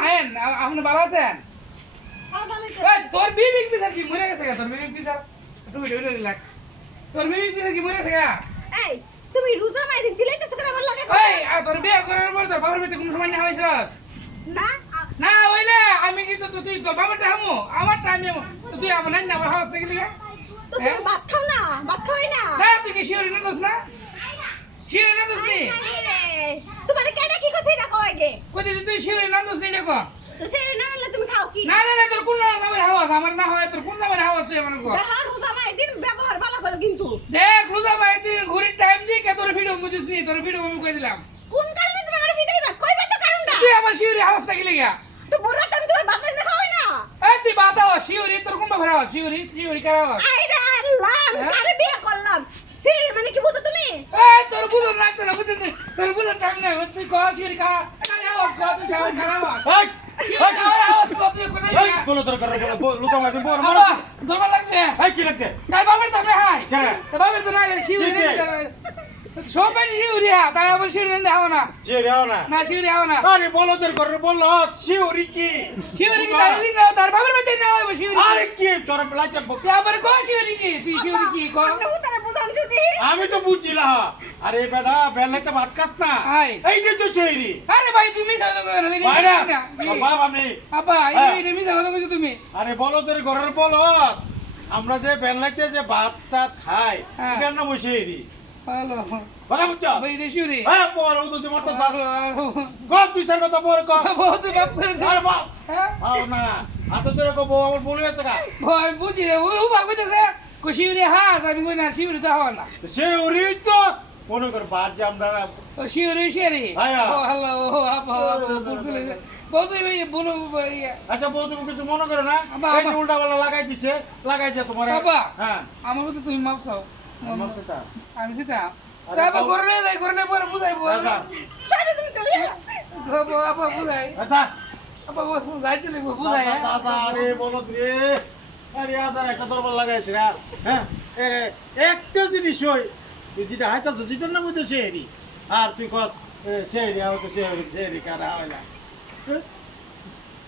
আয়েন আ- আপনি ভালো আছেন? খাওয়া দাওয়া হয়েছে? ওই তোর বিবিক বিচার কি মরে গেছে তোর বিবিক বিচার। একটু ভিডিও ভিডিও লাগ তোর বিবিক বিচার কি মরে গেছে এই তুমি রোজা মাইদিন ছিলাইতেছো কেন আমার লাগে ওই তোর বিয়ে করার পর তোর বাবার বাড়িতে কোনো সময় না হয়েছস? না না হইলে আমি কিন্তু তো তুই তোর বাবারটা হামু। আমারটা আমি তুই আমার নাই না আমার হাওয়াজ থেকে লিখে তো তুমি ভাত খাও না? ভাত খাওয়াই না? না তুই কি শিওরি না দোস না? শিওরি না দোস নি আই নাই রে। তোমার কেডা কি করছে এটা কয় গে কই দিদি তুই শিওরি না দোস নি তো সেই না তুমি খাও কি? না না না তোর কোন নামের হাওয়াজ আমার না হয় তোর কোন নামের হাওয়াজ তুই কো রোজা মাইদিন ব্যবহার ভালো করো কিন্তু। দেখ রোজা তুই ঘুরির টাইম দিয়ে কে তোর ভিডিও বুঝিস নি? তোর ভিডিও আমি কই দিলাম। কোন কারণে তুমি আমার কইবে তো কারণটা? তুই আমার লিখে তো বুড়া তুমি খাওয়াই না। এই তুই বাতাও শিওরি তোর কোন শিওরি শিওরি কার আল্লাহ আমি হ্যাঁ? কারে বিয়ে করলাম? সেই মানে কি বুঝো তুমি? এই তোর বুঝো না তোর বুঝো না তোর বুঝো টাইম নাই তুই কো কার? হাওয়াজ কো বলো তোর করে বলো, লুকা মাঝে বল, মারো। দরবার লাগছে এই, কি লাগছে? তাই বাবার তো হাই কেন? বাবার তো না শিউরি কি সবাই শিউরি হ্যাঁ তাই আবার শিউরি হব না। যে রেও না। না শিউরি হব না। আরে বলো তোর করে বলো, শিউরি কি? শিউরি কি তার দিন তার বাবার মধ্যে না হবে শিউরি। আরে কি, তোর লাইচা বক- আবার কো শিউরি কি? তুই শিউরি কি কো? আমি তো বুঝছিলাম আরে বেটা ভাত খাস না? হাই। এই যে তো সেইরি আরে ভাই তুমি কথা কইছো না বাইরা তোর বাপ আমি হ্যাঁ। এই মিছা কথা কইছো তুমি। আরে বলো তোর ঘরের বলো আমরা যে বেলাইতে যে ভাতটা খাই হ্যাঁ। এটার নাম ওই কথা বুঝছ ভাই রে হ্যাঁ বল ও তো তোমার তো ভালো গপ তুই কথা বল ক বহুত বাপ করে আরে বাপ। হ্যাঁ? না হাতে তোর কো বউ আমার বলে আছে কা ভয় বুঝি রে ও উবা কইতেছে কো শিউরি হাত আমি কই না শিউরি তো হওয়া না। সেইরি তো মনে কর বাদ যে আমরা ও শিউরি শিউরি ও হ্যালো ও আপা বুলকুল বলো আচ্ছা বউ তুমি কিছু মনে করো না। উল্টা পাল্টা লাগাই দিছে লাগাই দিয়ে তোমার বাবা। হ্যাঁ। আমার মতো তুমি মাপসাও আমি সেটা? তারপর বাবা। করলে যাই করলে পরে বুঝাইবো আচ্ছা। তুমি বুঝাই। আচ্ছা। যাইতে লাগবো বুঝাই দাদা, দাদা, আরে বলো রে। আরে আদার একটা দরবার লাগাইছে রে হ্যাঁ? এ- একটা জিনিস ওই তুই যেটা হাইতাছ যেটার নাম হইতো শেহরি আর তুই কস শেহরি হয়তো শেহরি শেহরি কারা হয় না।